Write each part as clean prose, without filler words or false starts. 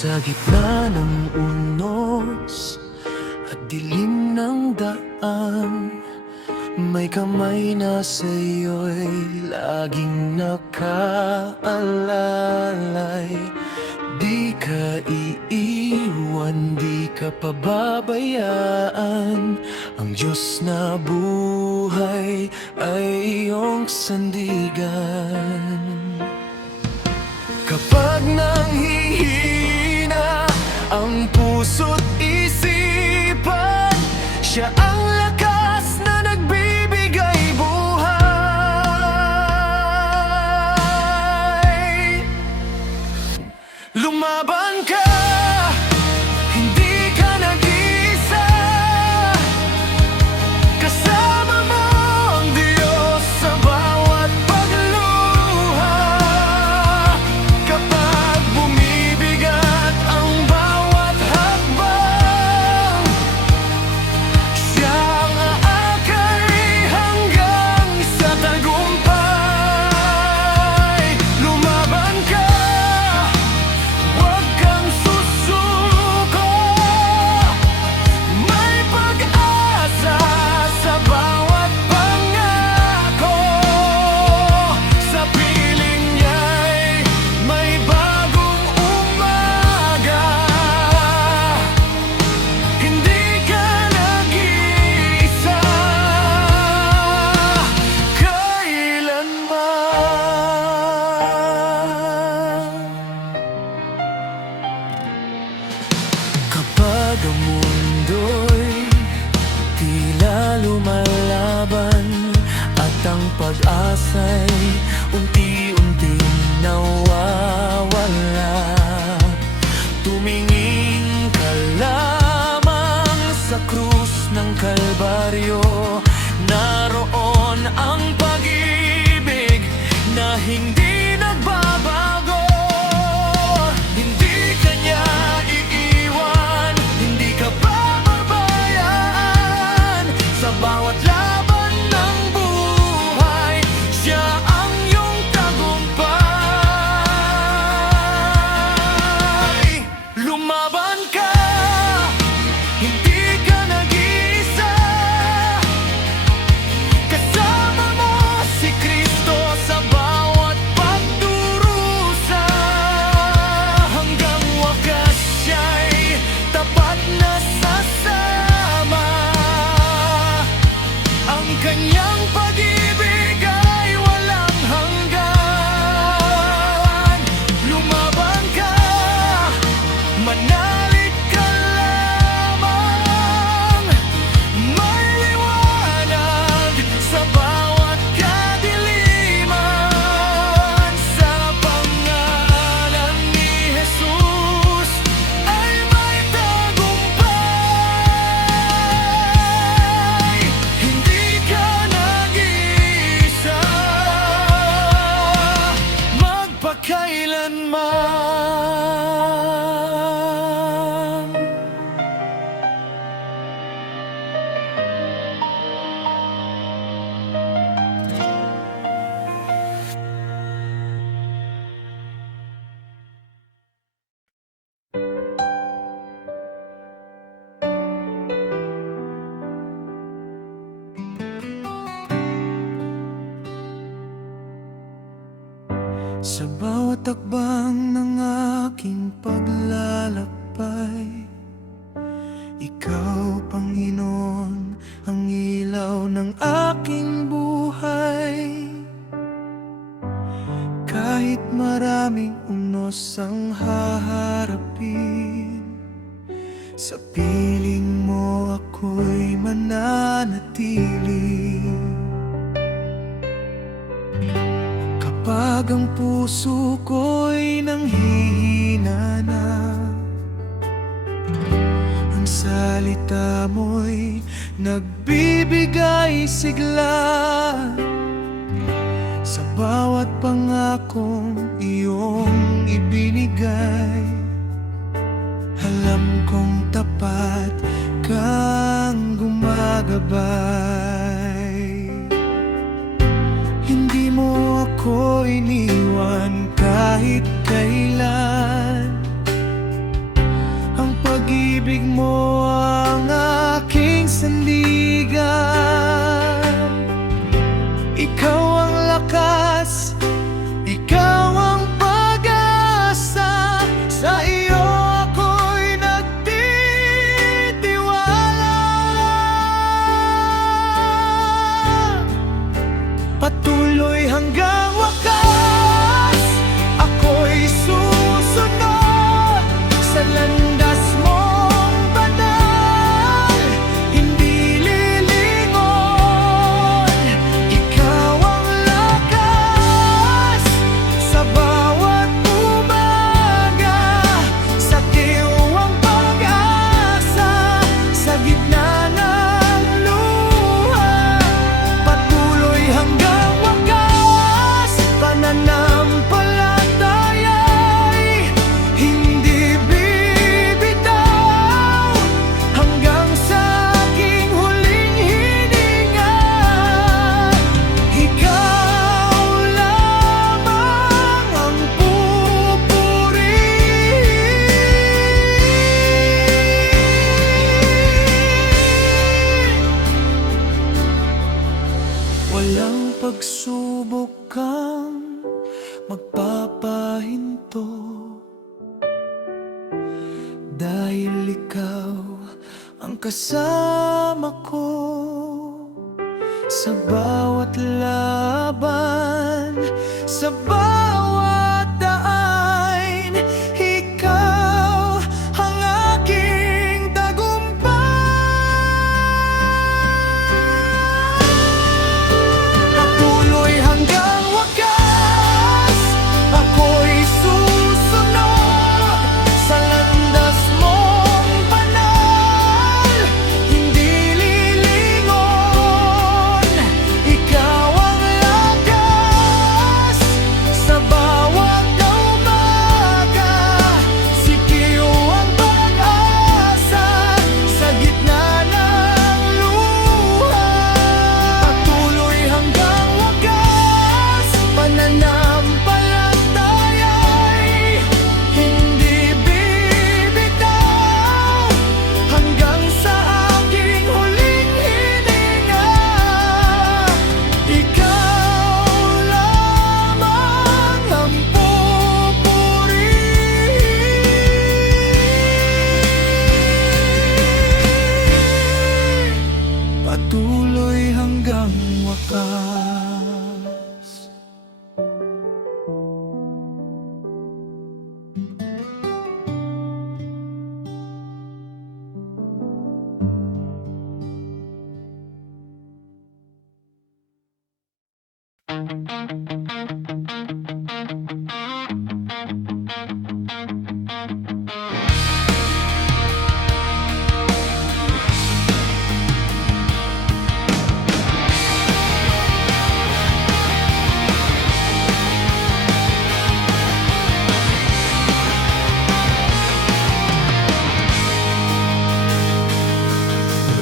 Sa gitna ng unos at dilim ng daan, may kamay na sa'yo'y laging nakaalalay. Di ka iiwan, di ka pababayaan. Ang Diyos na buhay ay iyong sandigan. Kapag nanghihina ang puso't isipan, siya ang lakas na nagbibigay buhay. Lumaban ka, hindi ka nag-iisa. Kasama mo ang Diyos sa bawat pagluha. Kapag bumibigat ang bawat hakbang, siya ang aakay hanggang sa tagumpay. Lumaban ka, huwag kang susuko. May pag-asa sa bawat pangako. Sa piling niya'y may bagong umaga. Hindi ka nag-iisa kailanman. Kapag ang mundo'y tila lumalaban at ang pag-asa'y unti-unting nawawala, tumingin ka lamang sa krus ng Kalbaryo. Naroon ang pag-ibig na hindi nagbabago. Hindi ka niya iiwan, hindi ka pababayaan. Sa bawat laban ng buhay, siya ang iyong tagumpay. Lumaban ka, hindi ka nag-iisa. Kasama mo si Kristo sa bawat pagdurusa. Hanggang wakas siya'y tapat na sasama. Ang kanyang pag-ibig ay walang hanggan. Lumaban ka, manalig ka lamang. May liwanag sa bawat kadiliman. Sa pangalan ni Jesus ay may tagumpay. Hindi ka nag-iisa magpakailanman. Sa bawat takbang ng aking paglalakbay, ikaw, Panginoon, ang ilaw ng aking buhay. Kahit maraming unos ang haharapin, sa piling mo ako'y mananatili. Kapag ang puso ko'y nanghihina na, ang salita mo'y nagbibigay sigla. Sa bawat pangakong iyong ibinigay, alam kong tapat kang gumagabay. Hindi mo ako iniwan kahit kailan. Pag-ibig mo ang aking sandigan. Ikaw ang lakas, ikaw ang pag-asa. Sa iyo ako'y nagtitiwala. Patuloy hanggang wakas, ako'y susunod sa landas mong banal. Hindi lilingon, ikaw ang lakas. Sa bawat umaga, sa tiwang pag-asa. Sa gitna ng luha, patuloy hanggang wakas. Pananampalataya'y hindi bibitaw, hanggang sa aking huling hininga. Ikaw lamang ang pupurihin. Walang pagsubok kang magpapahinto, dahil ikaw ang kasama ko sa bawat laban, sa bawat daan. Ikaw ang aking tagumpay. Patuloy hanggang wakas, ako'y susunod sa landas mong banal. Hindi lilingon, ikaw ang lakas. Sa bawat umaga, sikiw ang pag-asa. Sa gitna ng luha, patuloy hanggang wakas. Pananampalataya'y hindi bibitaw, hanggang sa aking huling hininga. Ikaw lamang ang pupurihin. Patuloy hanggang wakas.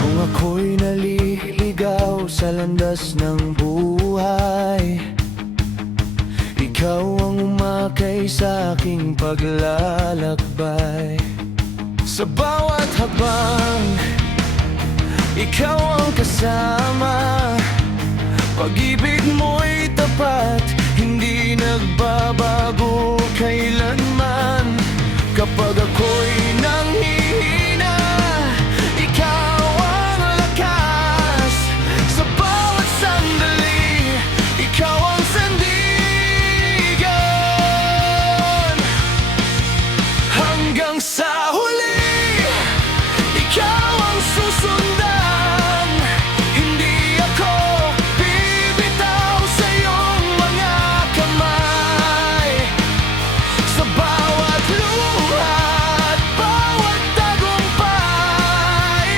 Nung ako'y naliligaw sa landas ng buhay, ikaw ang umakay sa aking paglalakbay. Sa bawat habang, ikaw ang kasama. Pag-ibig mo'y tapat, hindi nagbabago kailanman. Kapag ako'y nanghihina, ikaw ang lakas. Sa bawat sandali, ikaw ang sandigan. Hanggang sa huli, ikaw ang susundan. Hindi ako bibitaw sa iyong mga kamay. Sa bawat luha at bawat tagumpay,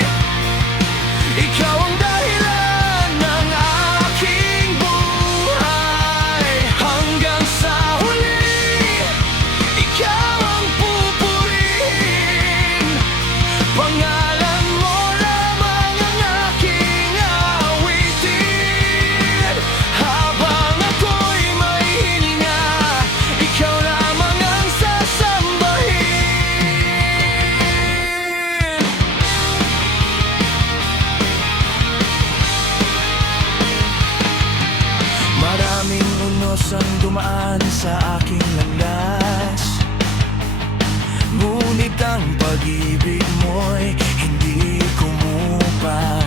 ikaw ang dahilan ng aking buhay. Hanggang sa huli, ikaw ang pupurihin. Pangalan ang pag-ibig mo'y hindi kumupa.